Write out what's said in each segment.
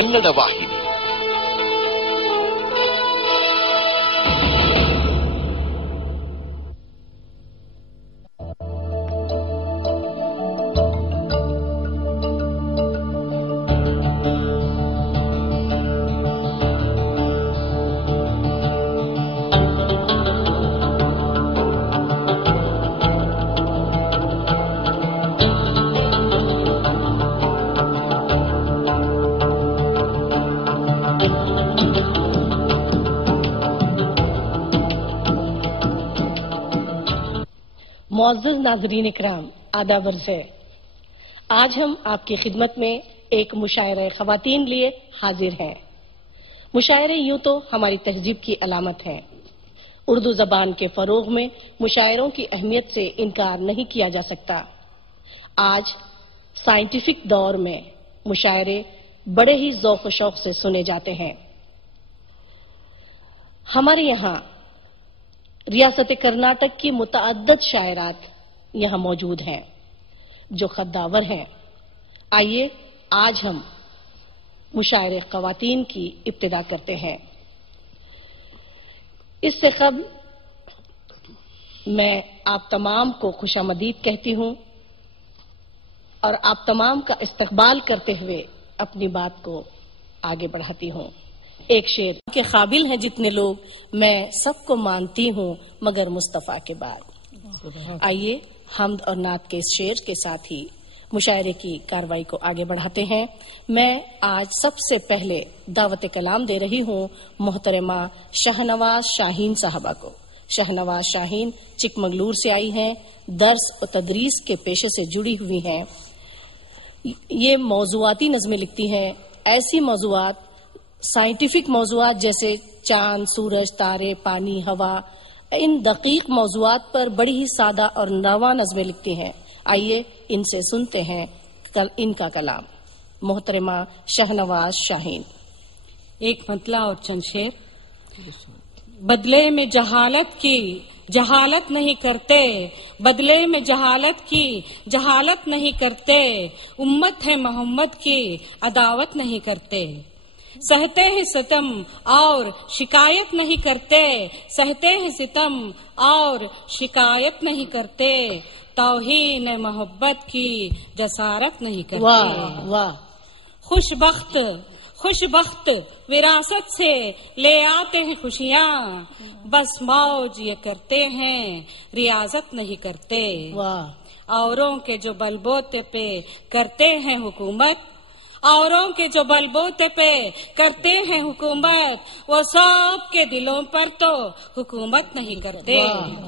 ಕನ್ನಡ ವಾಹಿನಿ. मुअज़्ज़ज़ नाज़रीन इकराम, आदाब अर्ज़ है। आज हम आपकी खिदमत में एक मुशायरा ख़वातीन लिए हाजिर हैं। मुशायरे यूं तो हमारी तहजीब की अलामत हैं। उर्दू ज़बान के फ़रोग़ में मुशायरों की अहमियत से इनकार नहीं किया जा सकता। आज साइंटिफिक दौर में मुशायरे बड़े ही ज़ौक़ व शौक़ से सुने जाते हैं। हमारे यहाँ रियासत कर्नाटक की मुतअद्दिद शायरात यहाँ मौजूद हैं जो खद्दावर हैं। आइए आज हम मुशायरे ख़वातीन की इब्तिदा करते हैं। इससे क़ब्ल मैं आप तमाम को खुशामदीद कहती हूँ और आप तमाम का इस्तक़बाल करते हुए अपनी बात को आगे बढ़ाती हूँ। एक शेर के काबिल हैं जितने लोग, मैं सबको मानती हूँ मगर मुस्तफ़ा के बाद। आइए हम्द और नात के इस शेर के साथ ही मुशायरे की कार्रवाई को आगे बढ़ाते हैं। मैं आज सबसे पहले दावत कलाम दे रही हूँ मोहतरमा शहनवाज शाहीन साहबा को। शहनवाज शाहीन चिकमगलूर से आई हैं, दर्स और तदरीस के पेशे से जुड़ी हुई हैं। ये मौज़ूआती नज़में लिखती हैं, ऐसी मौज़ूआत साइंटिफिक मौज़ूआत जैसे चांद, सूरज, तारे, पानी, हवा, इन दकीक मौज़ूआत पर बड़ी ही सादा और नवा नज़में लिखती हैं। आइए इनसे सुनते हैं इनका कलाम। मोहतरमा शहनवाज शाहीन। एक मतला और चंद शेर। बदले में जहालत की जहालत नहीं करते, बदले में जहालत की जहालत नहीं करते, उम्मत है मोहम्मद की अदावत नहीं करते। सहते हैं सितम और शिकायत नहीं करते, सहते हैं सितम और शिकायत नहीं करते, तौहीन मोहब्बत की जसारत नहीं करते। वाह वाह। खुशबख्त विरासत से ले आते हैं खुशियाँ, बस मौज ये करते हैं रियाजत नहीं करते। वाह। औरों के जो बलबोते पे करते हैं हुकूमत, औरों के जो बलबोते पे करते हैं हुकूमत, वो सब के दिलों पर तो हुकूमत नहीं करते।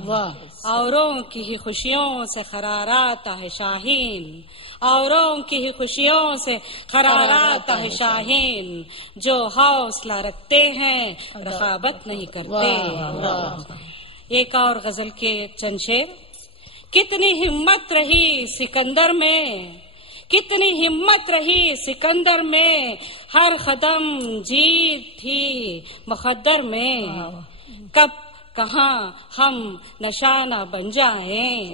वाह। औरों की ही खुशियों से खरारात है शाहीन, औरों की ही खुशियों से खरारात है शाहीन, जो हौसला रखते हैं रकाबत नहीं करते। एक और गजल के चंद शेर। कितनी हिम्मत रही सिकंदर में, कितनी हिम्मत रही सिकंदर में, हर कदम जीत थी मुक़द्दर में, कब कहाँ हम निशाना बन जाएं,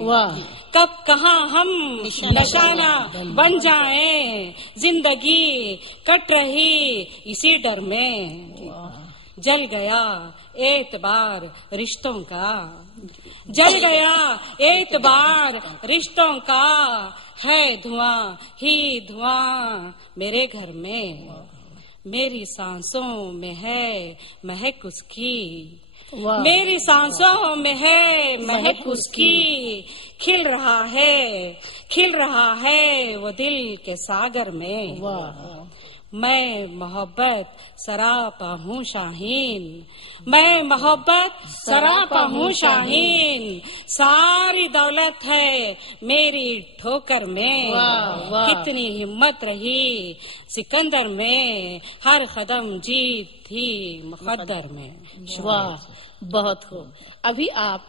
कब कहाँ हम निशाना बन जाएं, जिंदगी कट रही इसी डर में। जल गया एतबार रिश्तों का, जल गया एतबार रिश्तों का, है धुआं ही धुआं मेरे घर में, मेरी सांसों में है महक उसकी, मेरी सांसों में है महक उसकी, खिल रहा है वो दिल के सागर में। मैं मोहब्बत सरापा हूँ शाहीन, मैं मोहब्बत सरापा हूँ शाहीन, सारी दौलत है मेरी ठोकर में। कितनी हिम्मत रही सिकंदर में, हर कदम जीत थी मुक़द्दर में। वाह, बहुत खूब। अभी आप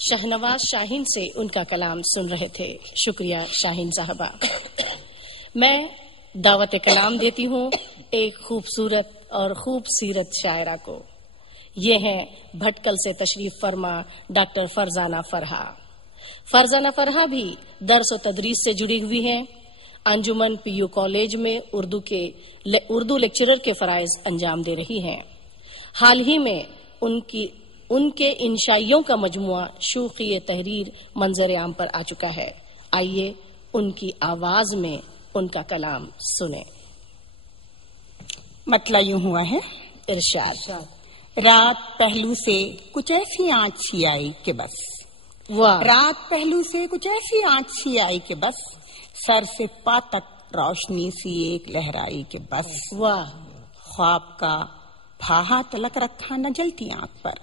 शहनवाज शाहीन से उनका कलाम सुन रहे थे। शुक्रिया शाहीन साहबा। मैं दावत कलाम देती हूँ एक खूबसूरत और खूब सीरत शायरा को। ये हैं भटकल से तशरीफ फरमा डॉक्टर फरजाना फरहा। फरजाना फरहा भी दर्स और तदरीस से जुड़ी हुई हैं अंजुमन PU कॉलेज में उर्दू लेक्चरर के फराइज अंजाम दे रही हैं। हाल ही में उनके इन शाइयों का मजमुआ शूखी तहरीर मंजर आम पर आ चुका है। आइए उनकी आवाज में उनका कलाम सुने। मतला यूं हुआ है, इरशाद। रात पहलू से कुछ ऐसी आँच सी आई कि बस, वाह, रात पहलू से कुछ ऐसी आँच सी आई कि बस, सर से पा तक रोशनी सी एक लहराई कि बस, वाह, ख्वाब का फाहा तलक रखा न जलती आँख पर,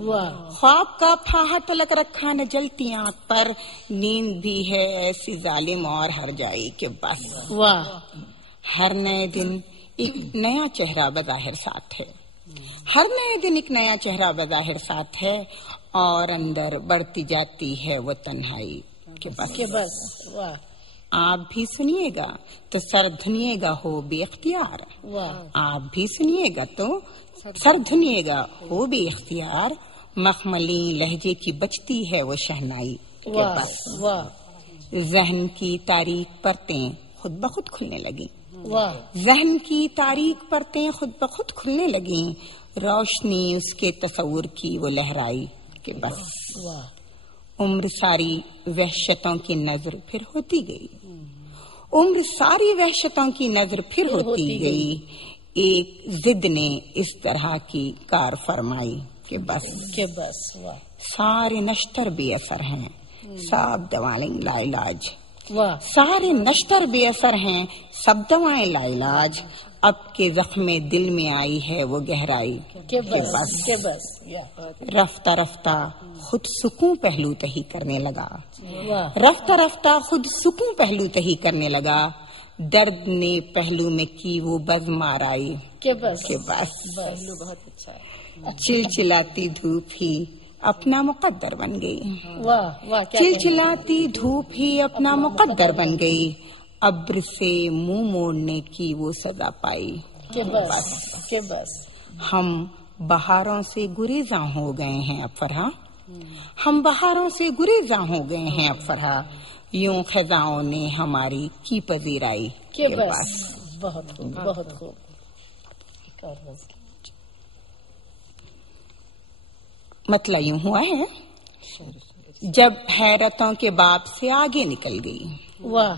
वाह, ख्वाब का फाहा तलक रखा न जलती आँख पर, नींद भी है ऐसी जालिम और हर जाई कि बस, वाह, हर नए दिन एक नया चेहरा बज़ाहिर साथ है, हर नए दिन एक नया चेहरा बज़ाहिर साथ है, और अंदर बढ़ती जाती है वो तन्हाई के बस, वाह, आप भी सुनिएगा तो सर धुनिएगा हो बेख्तियार, वाह, आप भी सुनिएगा तो सर धुनिएगा हो बेख्तियार, मखमली लहजे की बचती है वो शहनाई के वाह, बस, वाह, जहन की तारीख परतें खुद ब खुद खुलने लगी, वाह, जहन की तारीख परतें खुद ब खुद खुलने लगी, रोशनी उसके तस्वुर की वो लहराई के बस, वाह, उम्र सारी वहशतों की नजर फिर होती गई, उम्र सारी वहशतों की नजर फिर होती गई, एक जिद ने इस तरह की कार फरमाई के बस, वाह, सारे नश्तर बेअसर हैं, सब दवाएं लाइलाज, वाह, सारे नश्तर बेअसर हैं, सब दवाएं लाइलाज, अब के जख्मे दिल में आई है वो गहराई के बस, रफ्ता रफ्ता खुद सुकून पहलू तही करने लगा, वाह, रफ्ता रफ्ता खुद सुकून पहलू तही करने लगा, दर्द ने पहलू में की वो बज़ माराई के बस, बहुत अच्छा, चिलचिलाती धूप ही अपना मुकद्दर बन गई, वाह, वाह, चिलचिलाती धूप ही अपना मुकद्दर बन गई, अब्र से मुंह मोड़ने की वो सजा पाई के बस, हम बहारों से गुरेजा हो गए हैं अब फरहा, हम बहारों से गुरेजा हो गए हैं अब फरहा, यूं खजाओं ने हमारी की पजीराई के बस, बहुत खूब, बहुत खूब। मतलब यूं हुआ है, जब हैरतों के बाप से आगे निकल गई, वाह,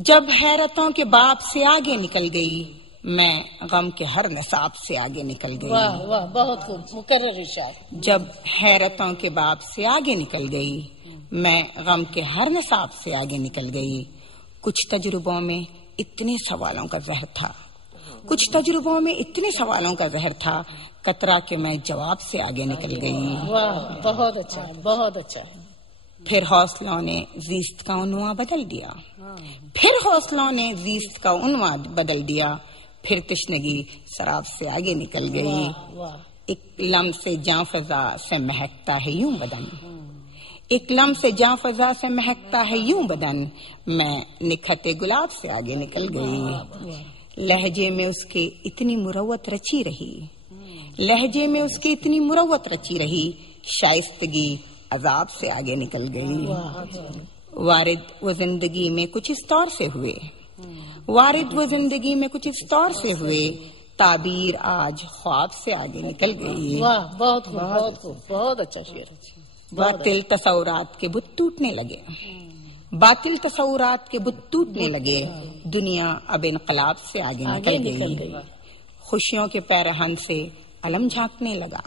जब हैरतों के बाप से आगे निकल गई, मैं गम के हर नसाब से आगे निकल गई, वाह, वाह, बहुत खूब, मुकर्रर इरशाद। जब हैरतों के बाप से आगे निकल गई, मैं गम के हर नसाब से आगे निकल गई, कुछ तजुर्बों में इतने सवालों का जहर था, कुछ तजुर्बों में इतने सवालों का जहर था, कतरा के मैं जवाब से आगे निकल गई, वाह, बहुत अच्छा, बहुत अच्छा। फिर हौसलों ने जीस्त का उन्वा बदल दिया, फिर हौसलों ने जीस्त का उन्वा बदल दिया, फिर तश्नगी शराब से आगे निकल गई, वाह, एक लम से जां फजा से महकता है यूं बदन, एक लम से जां फजा से महकता है यूं बदन, मैं निखते गुलाब से आगे निकल गई, लहजे में उसके इतनी मुरव्वत रची रही, लहजे में उसकी इतनी मुरव्वत रची रही, शाइस्तगी अजाब से आगे निकल गई, वारिद वो जिंदगी में कुछ इस तौर से हुए, वारिद वो जिंदगी में कुछ इस तौर से हुए, ताबीर आज ख्वाब से आगे निकल गई, वाह, बहुत खूब, बहुत खूब, बहुत अच्छा शेर। बातिल तसव्वुरात के बुत टूटने लगे, बातिल तसव्वुरात के बुत टूटने लगे, दुनिया अब इनकलाब से आगे निकल गई, खुशियों के पैरहन से अलम झांकने लगा,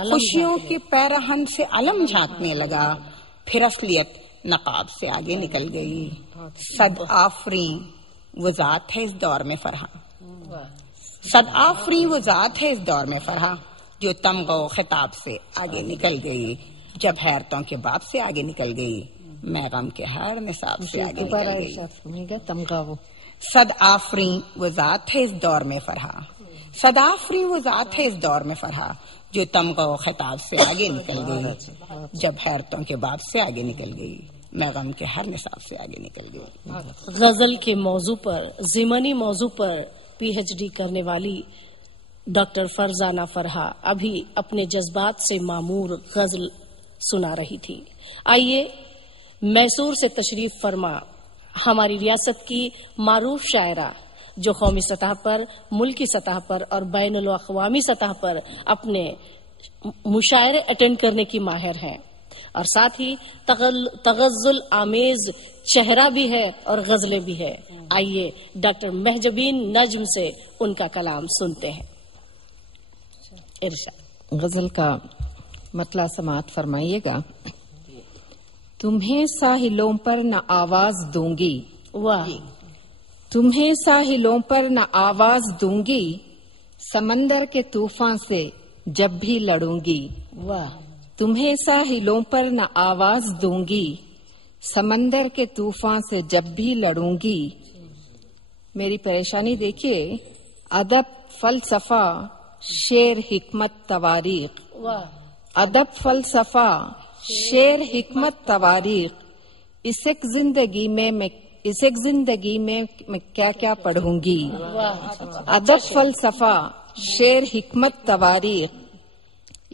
खुशियों के पैरहन से अलम झांकने लगा, फिर असलियत नकाब से आगे निकल गई, सद आफरी वो जात है इस दौर में फरहा, सद आफरी वो जात है इस दौर में फरहा, जो तमगो खिताब से आगे निकल गई, जब हैरतों के बाप से आगे निकल गई, मैं गम के हर निसाब से आगे निकल गई, सद आफरी वो जात है इस दौर में फरहा, सद आफरी वो जात है इस दौर में फरहा, जो तमगो खिताब से आगे निकल गई, जब हैरतों के बाप से आगे निकल गई, मैं गम के हर निसाब से आगे निकल गई। गजल के मौजू पर, ज़िमनी मौजू पर PhD करने वाली डॉक्टर फरजाना फरहा अभी अपने जज्बात से मामूर गजल सुना रही थी। आइए मैसूर से तशरीफ फरमा ہماری ریاست کی معروف شاعرہ جو قومی سطح پر، ملکی سطح پر اور بین الاقوامی سطح پر اپنے مشاعرے اٹینڈ کرنے کی ماہر ہیں، اور ساتھ ہی تغزل آمیز چہرہ بھی ہے اور غزلیں بھی ہے۔ آئیے ڈاکٹر مہجبین نجم سے ان کا کلام سنتے ہیں۔ ارشاد۔ غزل کا مطلع سماعت فرمائیے گا۔ تمہیں ساحلوں پر نہ آواز دوں گی، واہ، تمہیں ساحلوں پر نہ آواز دوں گی، سمندر کے طوفان سے جب بھی لڑوں گی۔ واہ، تمہیں ساحلوں پر نہ آواز دوں گی، سمندر کے طوفان سے جب بھی لڑوں گی۔ میری پریشانی دیکھیے، ادب، فلسفہ، شعر، حکمت، تواریخ، واہ، ادب، فلسفہ، شعر، حکمت، تواریخ، اس ایک زندگی میں کیا کیا پڑھوں گی۔ ادب، فلسفہ، شعر، حکمت، تواریخ،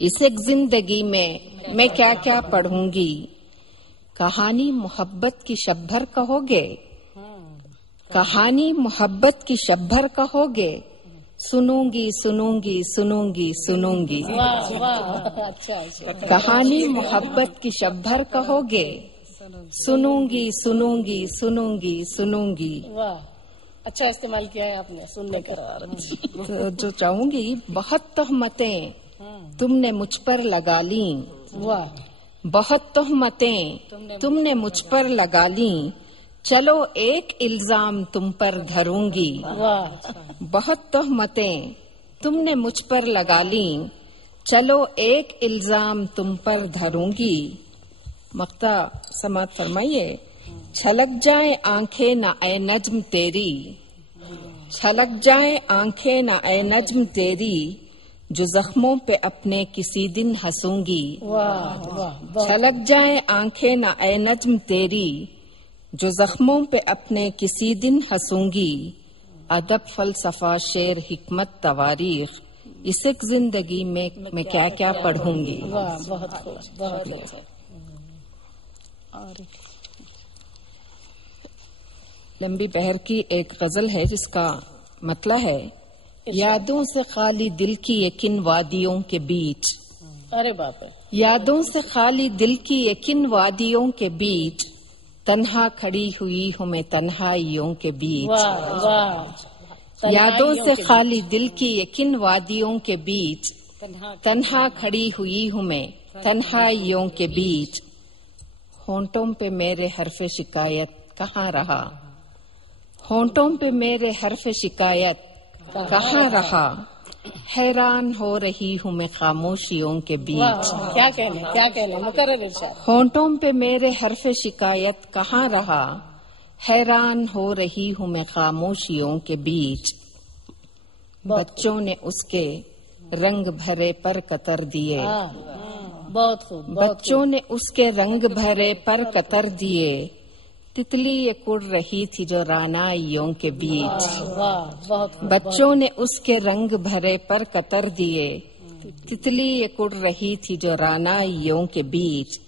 اس ایک زندگی میں کیا کیا پڑھوں گی۔ کہانی محبت کی شب بھر کہو گے، کہانی محبت کی شب بھر کہو گے، سنوں گی سنوں گی سنوں گی سنوں گی۔ کہانی محبت کی شب بھر کہو گے، سنوں گی سنوں گی سنوں گی سنوں گی۔ واہ، اچھا استعمال کیا ہے آپ نے سننے کا۔ تو جو چاہوں گی، بہت تہمتیں تم نے مجھ پر لگا لیں، واہ، بہت تہمتیں تم نے مجھ پر لگا لیں، چلو ایک الزام تم پر دھروں گی۔ واہ، بہت تہمتیں تم نے مجھ پر لگا لیں، چلو ایک الزام تم پر دھروں گی۔ مقطع سماعت فرمائیے۔ چھلک جائیں آنکھیں نہ اے نجم تیری، چھلک جائیں آنکھیں نہ اے نجم تیری، جو زخموں پہ اپنے کسی دن ہنسوں گی۔ واہ، واہ، چھلک جائیں آنکھیں نہ اے نجم تیری، جو زخموں پہ اپنے کسی دن ہنسوں گی۔ ادب، فلسفہ، شعر، حکمت، تواریخ، اس ایک زندگی میں کیا کیا پڑھوں گی۔ واہ، بہت خوب، بہت اچھا۔ لمبی بہر کی ایک غزل ہے جس کا مطلب ہے، یادوں سے خالی دل کی یہ کن وادیوں کے بیچ، ارے باپ رے، یادوں سے خالی دل کی یہ کن وادیوں کے بیچ، تنہا کھڑی ہوئی ہوں میں تنہائیوں کے بیچ۔ واہ، واہ، یادوں سے خالی دل کی یہ کن وادیوں کے بیچ، تنہا کھڑی ہوئی ہوں میں تنہائیوں کے بیچ، ہونٹوں پہ میرے حرف شکایت کہاں رہا، ہونٹوں پہ میرے حرف شکایت کہاں رہا، حیران ہو رہی ہوں میں خاموشیوں کے بیچ۔ کیا کہنا مقرر ارشاد۔ ہونٹوں پہ میرے حرف شکایت کہاں رہا، حیران ہو رہی ہوں میں خاموشیوں کے بیچ، بچوں نے اس کے رنگ بھرے پر قطر دیے، بہت خوب، بچوں نے اس کے رنگ بھرے پر قطر دیے، تتلی یہ کڑ رہی تھی جو رانائیوں کے بیچ، واہ، بہت خوب، بچوں نے اس کے رنگ بھرے پر قطر دیے، تتلی یہ کڑ رہی تھی جو رانائیوں کے بیچ۔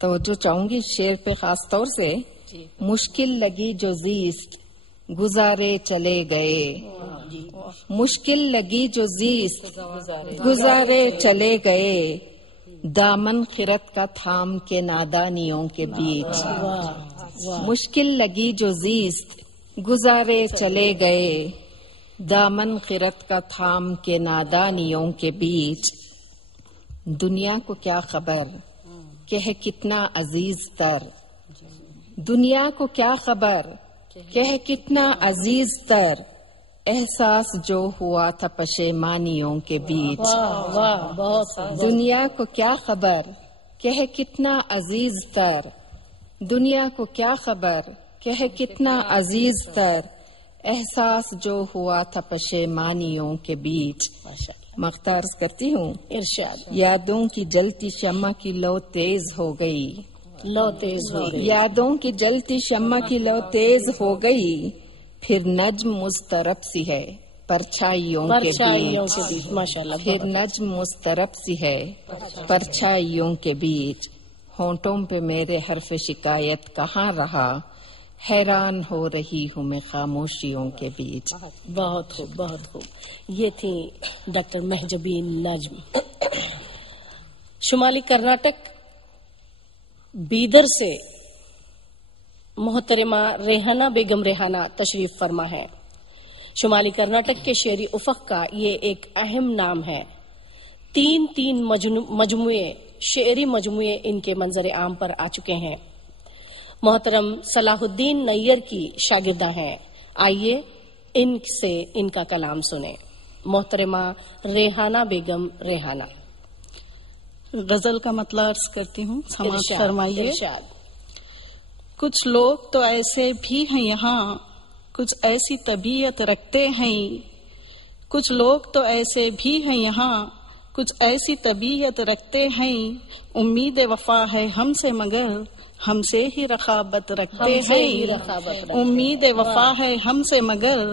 توجہ چاہوں گی شعر پہ خاص طور سے۔ مشکل لگی جو زیست گزارے چلے گئے، مشکل لگی جو زیست گزارے چلے گئے، دامن خرد کا تھام کے نادانیوں کے بیچ، مشکل لگی جو زیست گزارے چلے گئے، دامن خرد کا تھام کے نادانیوں کے بیچ، دنیا کو کیا خبر کہ ہے کتنا عزیز تر، دنیا کو کیا خبر کہ ہے کتنا عزیز تر، احساس جو ہوا تھا پشیمانیوں کے بیچ، دنیا کو کیا خبر کہ ہے کتنا عزیز تر، دنیا کو کیا خبر کہ ہے کتنا عزیز تر، احساس جو ہوا تھا پشیمانیوں کے بیچ۔ مقطع عرض کرتی ہوں۔ ارشاد۔ یادوں کی جلتی شمع کی لو تیز ہو گئی، لو تیز ہو گئی، یادوں کی جلتی شمع کی لو تیز ہو گئی، پھر نجم مضطرب سی ہے پرچھائیوں کے بیچ، ماشاء اللہ، پھر نجم مضطرب سی ہے پرچھائیوں کے بیچ، ہونٹوں پہ میرے حرف شکایت کہاں رہا، حیران ہو رہی ہوں میں خاموشیوں کے بیچ. بہت خوب، بہت خوب. یہ تھی ڈاکٹر مہجبین نجم. شمالی کرناٹک بیدر سے محترمہ ریحانہ بیگم ریحانہ تشریف فرما ہے. شمالی کرناٹک کے شعری افق کا یہ ایک اہم نام ہے. تین مجموعے، شعری مجموعے ان کے منظر عام پر آ چکے ہیں. محترم صلاح الدین نیر کی شاگردہ ہیں. آئیے ان سے ان کا کلام سنیں. محترمہ ریحانہ بیگم ریحانہ. غزل کا مطلب عرض کرتی ہوں، سماعت فرمائیے. ارشاد. کچھ لوگ تو ایسے بھی ہیں یہاں، کچھ ایسی طبیعت رکھتے ہیں. کچھ لوگ تو ایسے بھی ہیں یہاں، کچھ ایسی طبیعت رکھتے ہیں. امید وفا ہے ہم سے مگر ہم سے ہی رقابت رکھتے ہیں. امید وفا ہے ہم سے مگر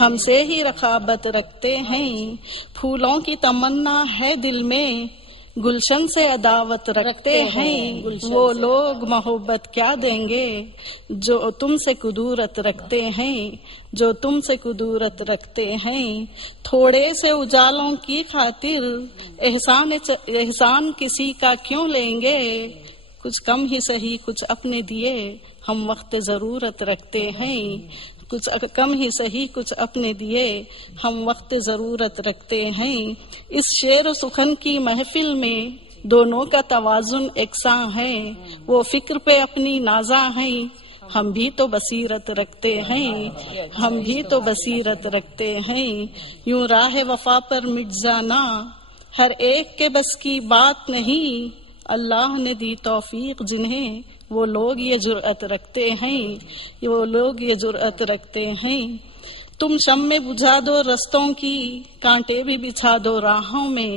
ہم سے ہی رقابت رکھتے ہیں. پھولوں کی تمنا ہے دل میں، گلشن سے عداوت رکھتے ہیں. وہ لوگ محبت کیا دیں گے جو تم سے کدورت رکھتے ہیں، جو تم سے کدورت رکھتے ہیں. تھوڑے سے اجالوں کی خاطر احسان کسی کا کیوں لیں گے. کچھ کم ہی سہی کچھ اپنے دیے ہم وقت ضرورت رکھتے ہیں. کچھ کم ہی سہی کچھ اپنے دیے ہم وقت ضرورت رکھتے ہیں. اس شعر و سخن کی محفل میں دونوں کا توازن یکساں ہے. وہ فکر پہ اپنی نازاں ہیں، ہم بھی تو بصیرت رکھتے ہیں. ہم بھی تو بصیرت رکھتے ہیں. یوں راہ وفا پر مٹ جانا ہر ایک کے بس کی بات نہیں. اللہ نے دی توفیق جنہیں وہ لوگ یہ جرأت رکھتے ہیں. وہ لوگ یہ جرأت رکھتے ہیں. تم شمع بجھا دو رستوں کی، کانٹے بھی بچھا دو راہوں میں.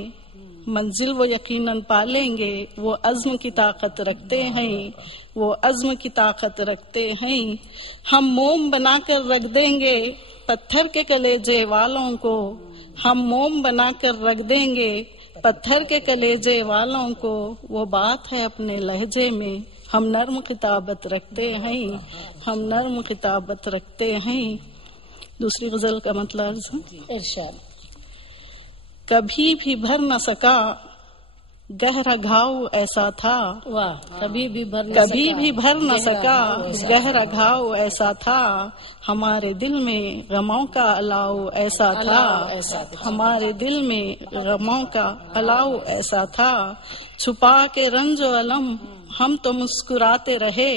منزل وہ یقیناً پالیں گے، وہ عزم کی طاقت رکھتے ہیں. وہ عزم کی طاقت رکھتے ہیں. ہم موم بنا کر رکھ دیں گے پتھر کے کلیجے والوں کو. ہم موم بنا کر رکھ دیں گے پتھر کے کلیجے والوں کو. وہ بات ہے اپنے لہجے میں، ہم نرم خطابت رکھتے ہیں. ہم نرم خطابت رکھتے ہیں. دوسری غزل کا مطلب ارشاد. کبھی بھی بھر نہ سکا گہرا گھاؤ ایسا تھا. واہ. کبھی بھی بھر نہ سکا گہرا گھاؤ ایسا تھا. ہمارے دل میں غموں کا الاؤ ایسا تھا. ہمارے دل میں غموں کا الاؤ ایسا تھا. چھپا کے رنج و علم ہم تو مسکراتے رہے.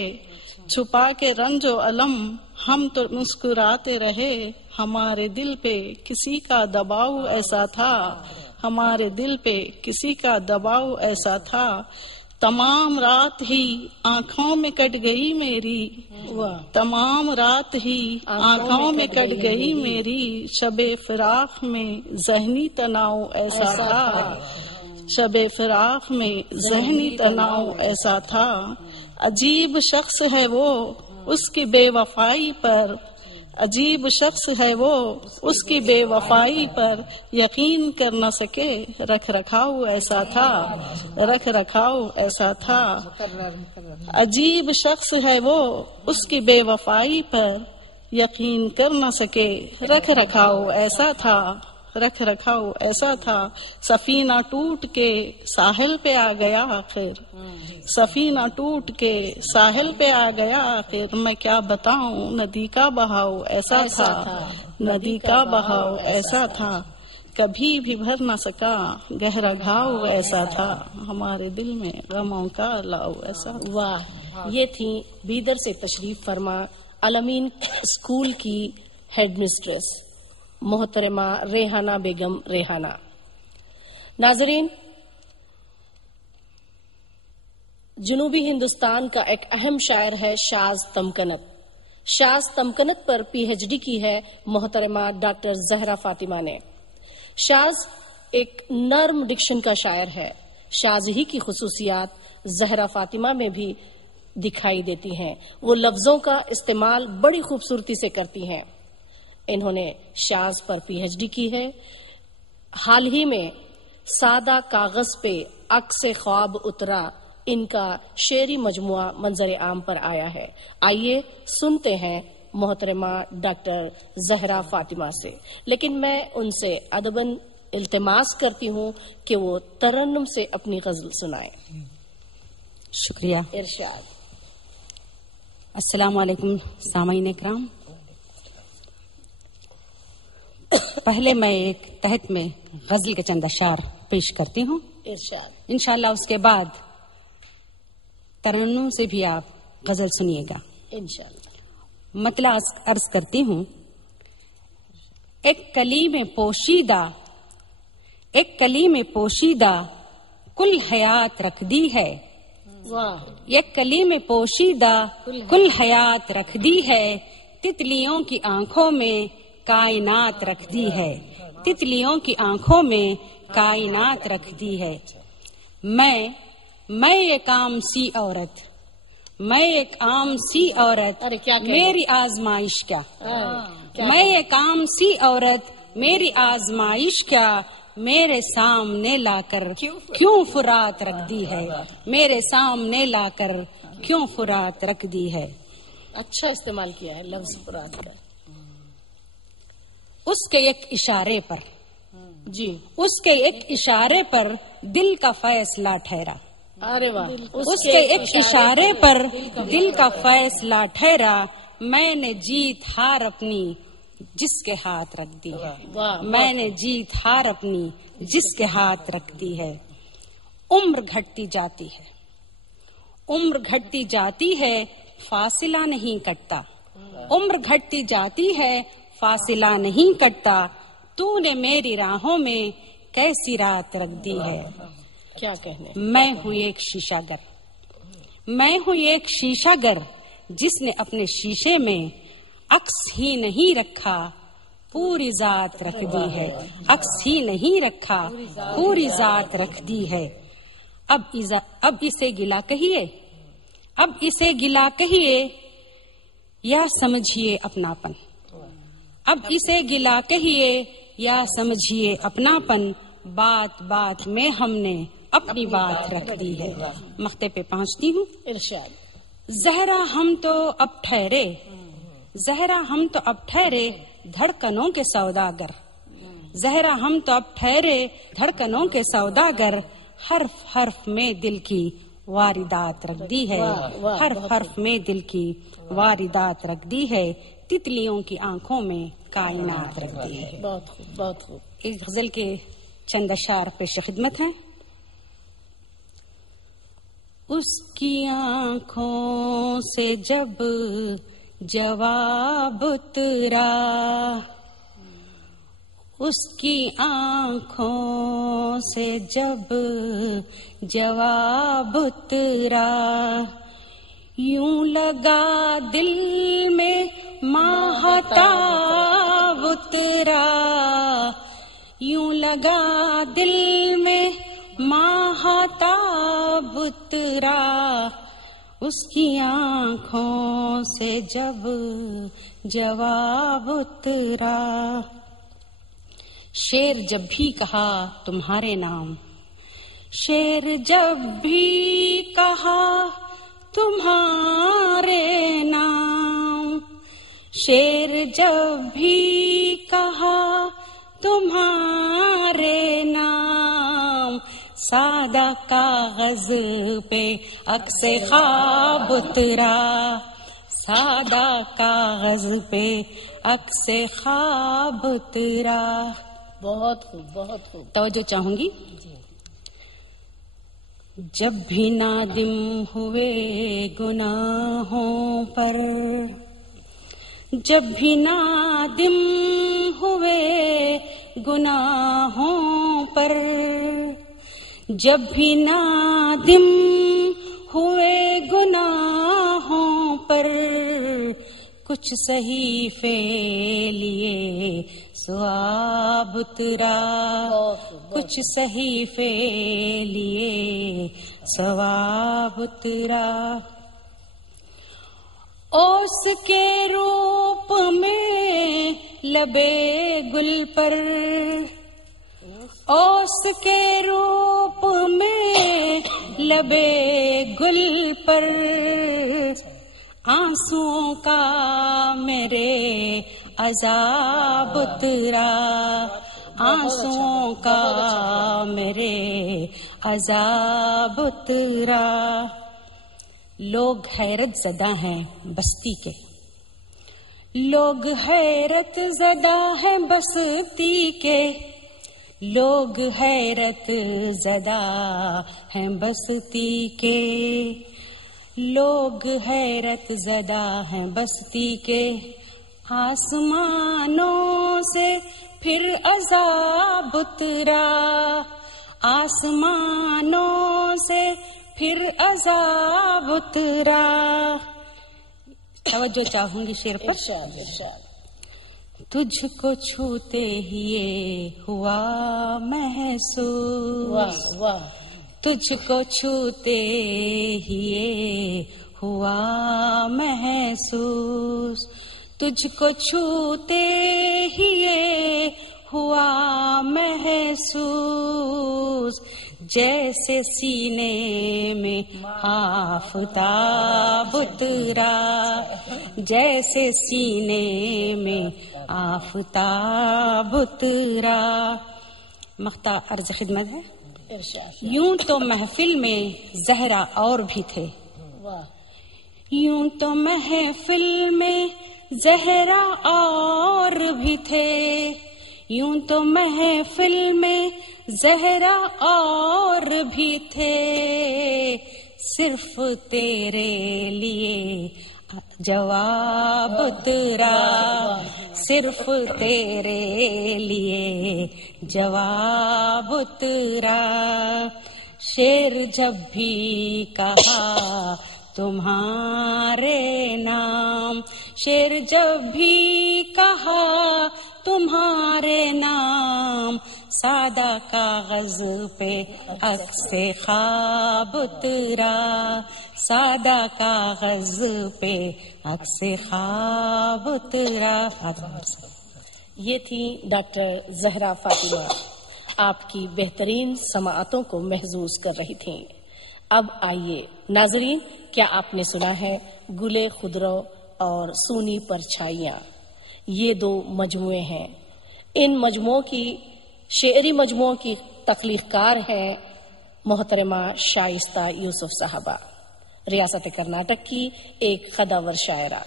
چھپا کے رنج و علم ہم تو مسکراتے رہے. ہمارے دل پہ کسی کا دباؤ ایسا تھا. ہمارے دل پہ کسی کا دباؤ ایسا تھا. تمام رات ہی آنکھوں میں کٹ گئی میری. تمام رات ہی آنکھوں میں کٹ گئی میری. شب فراق میں ذہنی تناؤ ایسا تھا. شب فراق میں ذہنی تناؤ ایسا تھا. عجیب شخص ہے وہ اس کی بے وفائی پر. عجیب شخص ہے وہ اس کی بے وفائی پر. یقین کر نہ سکے رکھ رکھاؤ ایسا تھا. رکھ رکھاؤ ایسا تھا. عجیب شخص ہے وہ اس کی بے وفائی پر. یقین کر نہ سکے رکھ رکھاؤ ایسا تھا. رکھ رکھاؤ ایسا تھا. سفینہ ٹوٹ کے ساحل پہ آ گیا آخر. سفینہ ٹوٹ کے ساحل پہ آ گیا آخر. میں کیا بتاؤں ندی کا بہاؤ ایسا تھا. ندی کا بہاؤ ایسا تھا. کبھی بھی بھر نہ سکا گہرا گھاؤ ایسا تھا. ہمارے دل میں غموں کا الاؤ ایسا. واہ. یہ تھی بیدر سے تشریف فرما الامین اسکول کی ہیڈ مسٹریس محترمہ ریحانہ بیگم ریحانہ. ناظرین، جنوبی ہندوستان کا ایک اہم شاعر ہے شاز تمکنت. شاز تمکنت پر پی ایچ ڈی کی ہے محترمہ ڈاکٹر زہرا فاطمہ نے. شاز ایک نرم ڈکشن کا شاعر ہے. شاز ہی کی خصوصیات زہرا فاطمہ میں بھی دکھائی دیتی ہیں. وہ لفظوں کا استعمال بڑی خوبصورتی سے کرتی ہیں. انہوں نے شاز پر پی ایچ ڈی کی ہے. حال ہی میں سادہ کاغذ پہ عکس خواب اترا ان کا شعری مجموعہ منظر عام پر آیا ہے. آئیے سنتے ہیں محترمہ ڈاکٹر زہرا فاطمہ سے، لیکن میں ان سے ادباً التماس کرتی ہوں کہ وہ ترنم سے اپنی غزل سنائیں. شکریہ. ارشاد. السلام علیکم سامعین کرام. پہلے میں ایک تحت میں غزل کے چند اشعار پیش کرتی ہوں. ارشاد. انشاءاللہ اس کے بعد ترنم سے بھی آپ غزل سنیے گا انشاءاللہ. مطلع عرض کرتی ہوں. ایک کلی میں پوشیدہ کل حیات رکھ دی ہے. واہ. ایک کلی میں پوشیدہ کل حیات رکھ دی ہے. تتلیوں کی آنکھوں میں کائنات رکھ دی ہے. تتلیوں کی آنکھوں میں کائنات رکھ دی ہے. میں ایک عام سی عورت، میں ایک عام سی عورت، میری آزمائش کیا. میں ایک عام سی عورت، میری آزمائش کیا. میرے سامنے لا کر کیوں فرات رکھ دی ہے. میرے سامنے لا کر کیوں فرات رکھ دی ہے. اچھا استعمال کیا ہے لفظ فرات کا. اس کے ایک اشارے پر، جی، اس کے ایک اشارے پر دل کا فیصلہ ٹھہرا. ارے واہ. اس کے ایک اشارے پر دل کا فیصلہ ٹھہرا. میں نے جیت ہار اپنی جس کے ہاتھ رکھ دی ہے. میں نے جیت ہار اپنی جس کے ہاتھ رکھ دی ہے. عمر گھٹتی جاتی ہے، عمر گھٹتی جاتی ہے، فاصلہ نہیں کٹتا. عمر گھٹتی جاتی ہے، فاصلہ نہیں کٹتا. تو نے میری راہوں میں کیسی رات رکھ دی ہے. کیا کہنے. میں ہوں ایک شیشہ گر، میں ہوں ایک شیشہ گر جس نے اپنے شیشے میں عکس ہی نہیں رکھا پوری ذات رکھ دی ہے. عکس ہی نہیں رکھا پوری ذات رکھ دی ہے. اب اسے گلا کہیے، اب اسے گلا کہیے یا سمجھیے اپناپن. اب اسے گلا کہیے یا سمجھیے اپناپن. بات بات میں ہم نے اپنی بات رکھ دی ہے. مقطع پہ پہنچتی ہوں. ارشاد. زہرا ہم تو اب ٹھہرے، زہرا ہم تو اب ٹھہرے دھڑکنوں کے سوداگر. زہرا ہم تو اب ٹھہرے دھڑکنوں کے سوداگر. حرف حرف میں دل کی واردات رکھ دی ہے. حرف حرف میں دل کی واردات رکھ دی ہے. تتلیوں کی آنکھوں میں کائنات رکھ دی ہے. بہت خوب، بہت خوب. اس غزل کے چند اشعار پیش خدمت ہیں. اس کی آنکھوں سے جب جواب اترا، اس کی آنکھوں سے جب جواب اترا، یوں لگا دل میں ماہتاب اترا. یوں لگا دل میں ماہتاب اترا. اس کی آنکھوں سے جب جواب اترا. شیر جب بھی کہا تمہارے نام، شیر جب بھی کہا تمہارے نام، شیر جب بھی کہا تمہارے نام. سادہ کاغذ پہ عکس خواب اترا، سادہ کاغذ پہ عکس خواب اترا. بہت خوب، بہت خوب. توجہ چاہوں گی. جب بھی نادم ہوئے گناہوں پر، جب بھی نادم ہوئے گناہوں پر، جب بھی نادم ہوئے گناہوں پر، کچھ صحیفے لیے ثواب اترا. کچھ صحیفے لیے ثواب اترا. اوس کے روپ میں لبے گل پر، اوس کے روپ میں लबे गुल पर आंसुओं का मेरे अज़ाब उतरा, आंसुओं का मेरे अज़ाब उतरा। लोग हैरत ज़दा हैं बस्ती के, लोग हैरत ज़दा हैं बस्ती के, लोग हैरत ज़दा हैं बस्ती के, लोग हैरत ज़दा हैं बस्ती के। आसमानों से फिर अज़ाब उतरा, आसमानों से फिर अज़ाब उतरा। तवज्जो चाहूंगी शेर पर। तुझको छूते ही ये हुआ महसूस, वाह वाह, तुझको छूते ही ये हुआ महसूस, तुझको छूते ही ये हुआ महसूस। जैसे सीने में आफ़ताब उतरा, जैसे सीने में आफ़ताब उतरा। मख्ता अर्ज खिदमत है। यूं तो महफिल में ज़हरा और भी थे, यूं तो महफिल में ज़हरा और भी थे, यूं तो महफिल में ज़हरा और भी थे। सिर्फ तेरे लिए जवाब उतरा, सिर्फ तेरे लिए जवाब उतरा। शेर जब भी कहा तुम्हारे नाम, शेर जब भी कहा तुम्हारे नाम, सादा कागज पे अक्से ख्वाब उतरा, सादा कागज पे अक्से ख्वाब उतरा। ये थी डॉक्टर ज़हरा फातिमा, आपकी बेहतरीन समाअतों को महसूस कर रही थीं। अब आइए नाजरीन, क्या आपने सुना है गुले खुदरो और सूनी परछाइयाँ? ये दो मजमुए हैं। इन मजमुओं की, शेरी मजमुओं की तख्लीक़कार है मोहतरमा शाइस्ता यूसुफ साहबा, रियासत कर्नाटक की एक खदावर शायरा।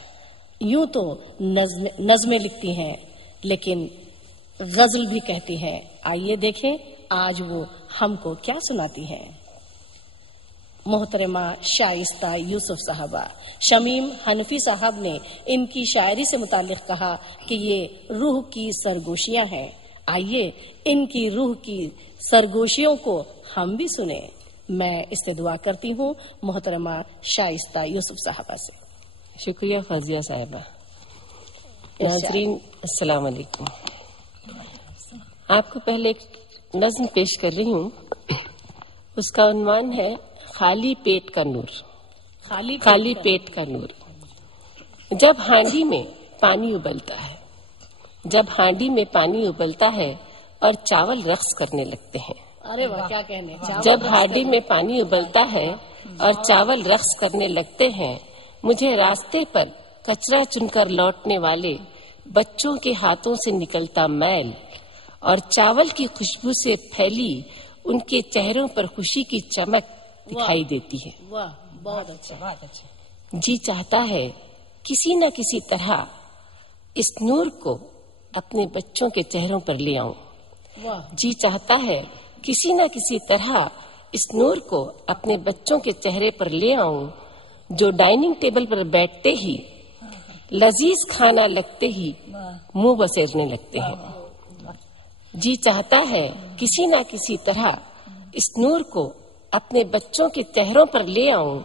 यूं तो नज़में लिखती हैं लेकिन गजल भी कहती हैं। आइए देखें आज वो हमको क्या सुनाती हैं। मोहतरमा शाइस्ता यूसुफ साहबा। शमीम हनफी साहब ने इनकी शायरी से मुतालिक कहा कि ये रूह की सरगोशियां हैं। आइए इनकी रूह की सरगोशियों को हम भी सुने। मैं इससे दुआ करती हूँ मोहतरमा शाइस्ता यूसुफ साहबा से। शुक्रिया फाजिया साहिबा। नाज़रीन अस्सलाम वालेकुम। आपको पहले एक नज़्म पेश कर रही हूँ, उसका उन्वान है खाली पेट का नूर। खाली पेट का नूर। जब हांडी में पानी उबलता है, जब हांडी में पानी उबलता है और चावल रक्स करने लगते हैं। अरे वाह, क्या कहने। जब हांडी में पानी उबलता है और चावल रक्स करने लगते हैं, मुझे रास्ते पर कचरा चुनकर लौटने वाले बच्चों के हाथों से निकलता मैल और चावल की खुशबू से फैली उनके चेहरों पर खुशी की चमक दिखाई देती है। वाह, बहुत अच्छा, बहुत अच्छा। जी चाहता है किसी न किसी तरह इस नूर को अपने बच्चों के चेहरों पर ले आऊं। जी चाहता है किसी न किसी तरह इस नूर को अपने बच्चों के चेहरे पर ले आऊं, जो डाइनिंग टेबल पर बैठते ही लजीज खाना लगते ही मुंह बसेरने लगते हैं। जी चाहता है किसी न किसी तरह इस नूर को अपने बच्चों के चेहरों पर ले आऊं,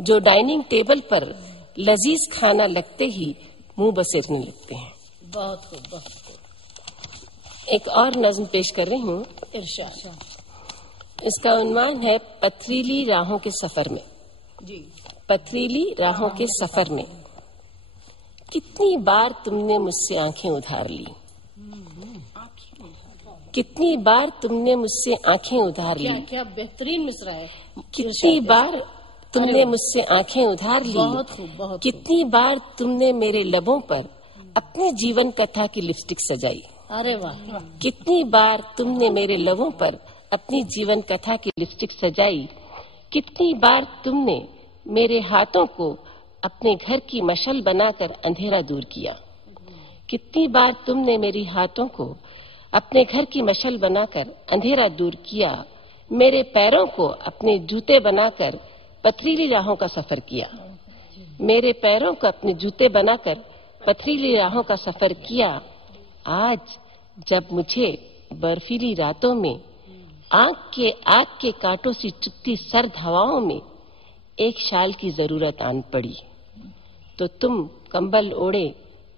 जो डाइनिंग टेबल पर लजीज खाना लगते ही मुंह बसेरने लगते हैं। बहुत खूब, बहुत खूब। एक और नज्म पेश कर रही हूँ। इसका उन्वान है पथरीली राहों के सफर में। जी। पथरीली राहों के सफर में कितनी बार तुमने मुझसे आंखें उधार ली, कितनी बार तुमने मुझसे आंखें उधार ली। क्या बेहतरीन मिसरा है। कितनी बार तुमने मुझसे आंखें उधार ली। बहुत खूब, बहुत। कितनी बार तुमने मेरे लबों पर अपने जीवन कथा की लिपस्टिक सजाई। अरे वाह। कितनी बार तुमने मेरे लबों पर अपनी जीवन कथा की लिपस्टिक सजाई। कितनी बार तुमने मेरे हाथों को अपने घर की मशाल बनाकर अंधेरा दूर किया। कितनी बार तुमने मेरी हाथों को अपने घर की मशाल बनाकर अंधेरा दूर किया। मेरे पैरों को अपने जूते बनाकर पथरीली राहों का सफर किया। मेरे पैरों को अपने जूते बनाकर पथरीली राहों का सफर किया। आज जब मुझे बर्फीली रातों में आग के कांटों से चुभती सर्द हवाओं में एक शाल की जरूरत आन पड़ी, तो तुम कंबल ओढ़े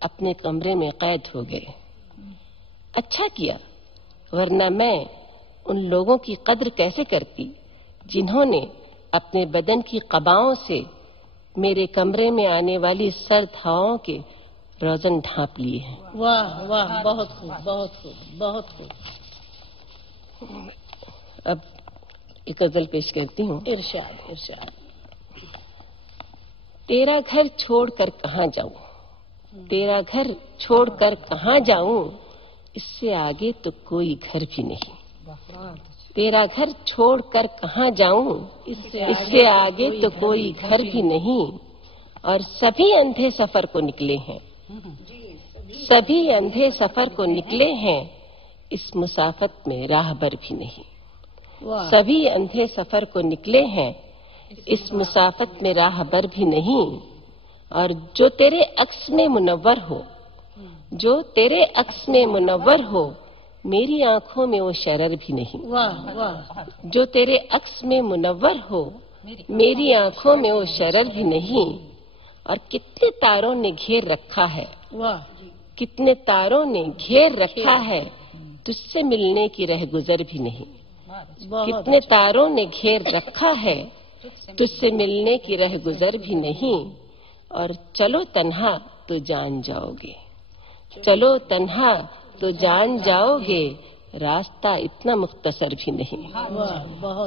अपने कमरे में कैद हो गए। अच्छा किया, वरना मैं उन लोगों की कद्र कैसे करती जिन्होंने अपने बदन की कबाओं से मेरे कमरे में आने वाली सर्द हवाओं के रोजन ढांप लिए हैं। वाह वाह, बहुत खूब, बहुत खूब, बहुत खूब। अब एक गजल पेश करती हूँ। इरशाद इरशाद। तेरा घर छोड़कर कहाँ जाऊं, तेरा घर छोड़कर कहाँ जाऊं, इससे आगे तो कोई घर भी नहीं। तेरा घर छोड़कर कहाँ जाऊं, इससे आगे तो कोई घर भी नहीं। और सभी अंधे सफर को निकले हैं, सभी अंधे सफर को निकले हैं, इस मुसाफत में राहबर भी नहीं। सभी अंधे सफर को निकले हैं, इस मुसाफत में राहबर भी नहीं। और जो तेरे अक्स में मुनव्वर हो, जो तेरे अक्स में मुनव्वर हो, मेरी आंखों में वो शरर भी नहीं। वाह वाह। जो तेरे अक्स में मुनव्वर हो, मेरी आंखों में वो शरर भी नहीं। और कितने तारों ने घेर रखा है, वाह, कितने तारों ने घेर रखा है, तुझसे मिलने की रह गुजर भी नहीं। कितने तारों ने घेर रखा है, तुझसे मिलने की रह गुजर भी नहीं। और चलो तन्हा तो जान जाओगे, चलो तन्हा तो जान जाओगे, रास्ता इतना मुख्तसर भी नहीं।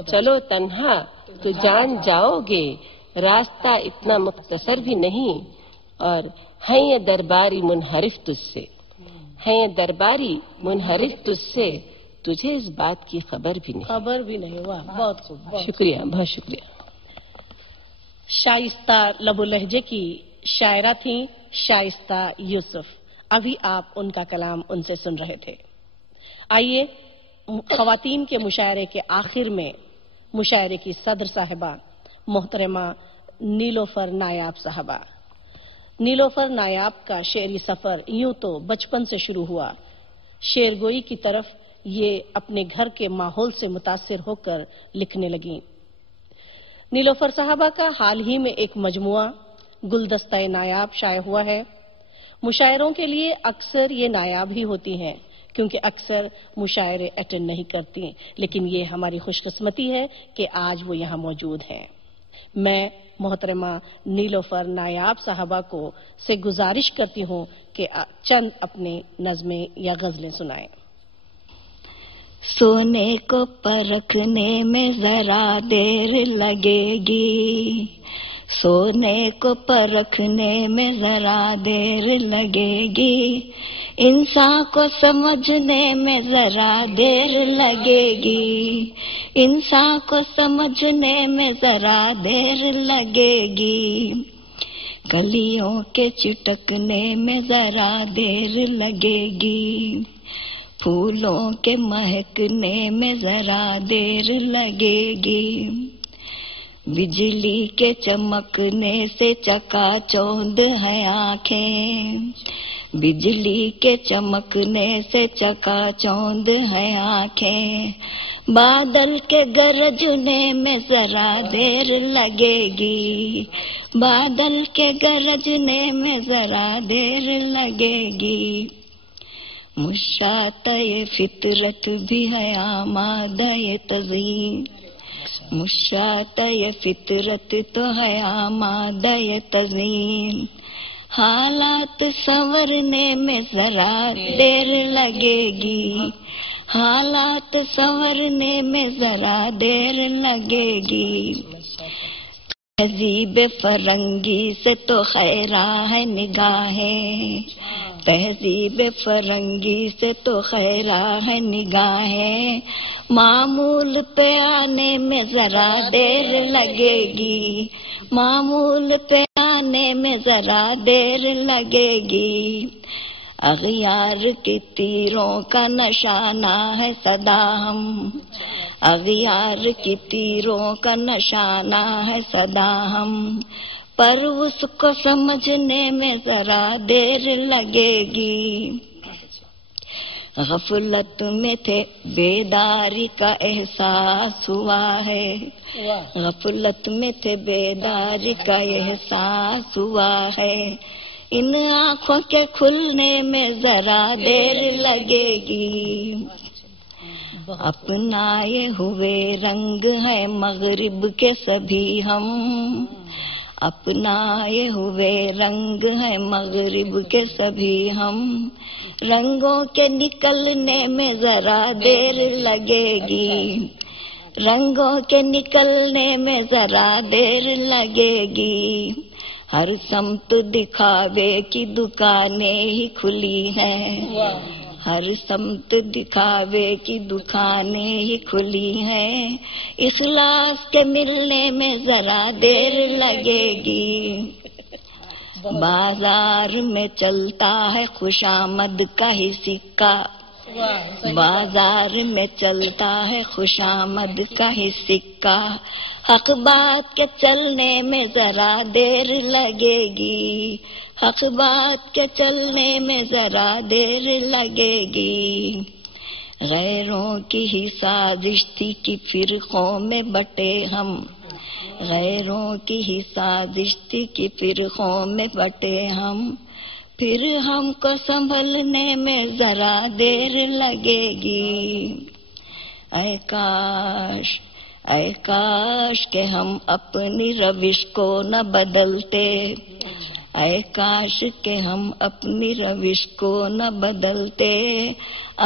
चलो तन्हा तो जान जाओगे, रास्ता इतना मुख्तसर भी नहीं। और है ये दरबारी मुनहरिफ तुझसे, है ये दरबारी मुनहरिफ तुझसे, तुझे इस बात की खबर भी नहीं। खबर भी नहीं। वाह, बहुत खूब। शुक्रिया, बहुत शुक्रिया। शाइस्ता लबो लहजे की शायरा थी शाइस्ता यूसुफ। अभी आप उनका कलाम उनसे सुन रहे थे। आइए खवातीन के मुशायरे के आखिर में मुशायरे की सदर साहिबा मोहतरमा नीलोफर नायाब साहबा। नीलोफर नायाब का शेरी सफर यूं तो बचपन से शुरू हुआ। शेरगोई की तरफ ये अपने घर के माहौल से मुतासिर होकर लिखने लगी। नीलोफर साहबा का हाल ही में एक मजमुआ गुलदस्ता नायाब शाये हुआ है। मुशायरों के लिए अक्सर ये नायाब ही होती हैं, क्योंकि अक्सर मुशायरे अटेंड नहीं करती, लेकिन ये हमारी खुशकिस्मती है कि आज वो यहाँ मौजूद हैं। मैं मोहतरमा नीलोफर नायाब साहबा को से गुजारिश करती हूँ कि चंद अपने नज़में या गजलें सुनाएं। सोने को परखने में जरा देर लगेगी, सोने को परखने में जरा देर लगेगी, इंसान को समझने में जरा देर लगेगी, इंसान को समझने में जरा देर लगेगी, कलियों के चिटकने में जरा देर लगेगी, फूलों के महकने में जरा देर लगेगी, बिजली के चमकने से चकाचौंध है आँखें, बिजली के चमकने से चकाचौंध है आँखें, बादल के गरजने में जरा देर लगेगी, बादल के गरजने में जरा देर लगेगी, मुशातए फितरत भी है आमादए तज़ीम, मुशातए फितरत तो है आमादए तज़ीम, हालात संवरने में जरा देर लगेगी, حالات سنورنے میں ذرا دیر لگے گی. تہذیب فرنگی سے تو خیرہ ہے نگاہیں، تہذیب فرنگی سے تو خیرہ ہے نگاہیں، معمول پہ آنے میں ذرا دیر لگے گی، معمول پہ آنے میں ذرا دیر لگے گی. اغیار کی تیروں کا نشانہ ہے سدا ہم، اغیار کی تیروں کا نشانہ ہے سدا ہم، پر اس کو سمجھنے میں ذرا دیر لگے گی. غفلت میں تھے بیداری کا احساس ہوا ہے، غفلت میں تھے بیداری کا احساس ہوا ہے، ان آنکھوں کے کھلنے میں ذرا دیر لگے گی. اپنائے ہوئے رنگ ہیں مغرب کے سبھی ہم، اپنائے ہوئے رنگ ہیں مغرب کے سبھی ہم، رنگوں کے نکلنے میں ذرا دیر لگے گی، رنگوں کے نکلنے میں ذرا دیر لگے گی. ہر سمت دکھاوے کی دکانیں ہی کھلی ہیں، ہر سمت دکھاوے کی دکانیں ہی کھلی ہیں، اخلاص کے ملنے میں ذرا دیر لگے گی. بازار میں چلتا ہے خوشامد کا ہی سکہ، بازار میں چلتا ہے خوشامد کا ہی سکہ، حق بات کے چلنے میں ذرا دیر لگے گی، حق بات کے چلنے میں ذرا دیر لگے گی. غیروں کی ہی سازش تھی کہ فرقوں میں بٹے ہم، غیروں کی ہی سازش تھی کہ فرقوں میں بٹے ہم، پھر ہم کو سنبھلنے میں ذرا دیر لگے گی. اے کاش، اے کاش کہ ہم اپنی روش کو نہ بدلتے، اے کاش کہ ہم اپنی روش کو نہ بدلتے،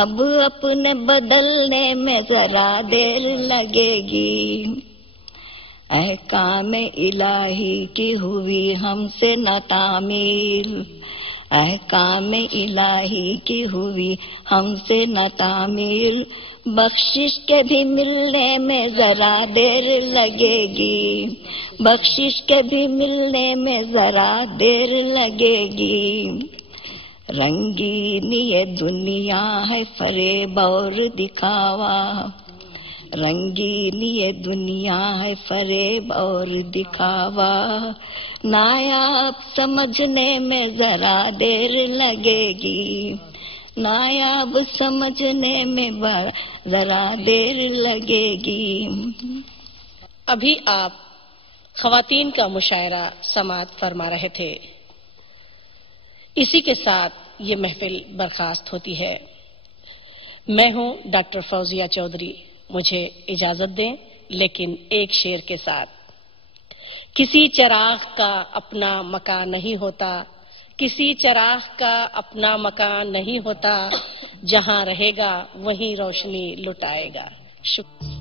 اب اپنے بدلنے میں ذرا دیر لگے گی. اے کام الہی کی ہوئی ہم سے نہ تعمیل، احکام الہی کی ہوئی ہم سے نہ تعمیل، بخشش کے بھی ملنے میں ذرا دیر لگے گی، بخشش کے بھی ملنے میں ذرا دیر لگے گی. رنگین یہ دنیا ہے فریب اور دکھاوا، رنگین یہ دنیا ہے فریب اور دکھاوا، نایاب سمجھنے میں ذرا دیر لگے گی، نایاب سمجھنے میں ذرا دیر لگے گی. ابھی آپ خواتین کا مشاعرہ سماعت فرما رہے تھے. اسی کے ساتھ یہ محفل برخاست ہوتی ہے. میں ہوں ڈاکٹر فوزیہ چودھری. مجھے اجازت دیں، لیکن ایک شعر کے ساتھ. کسی چراغ کا اپنا مکان نہیں ہوتا، کسی چراغ کا اپنا مکان نہیں ہوتا، جہاں رہے گا وہیں روشنی لٹائے گا. شکریہ.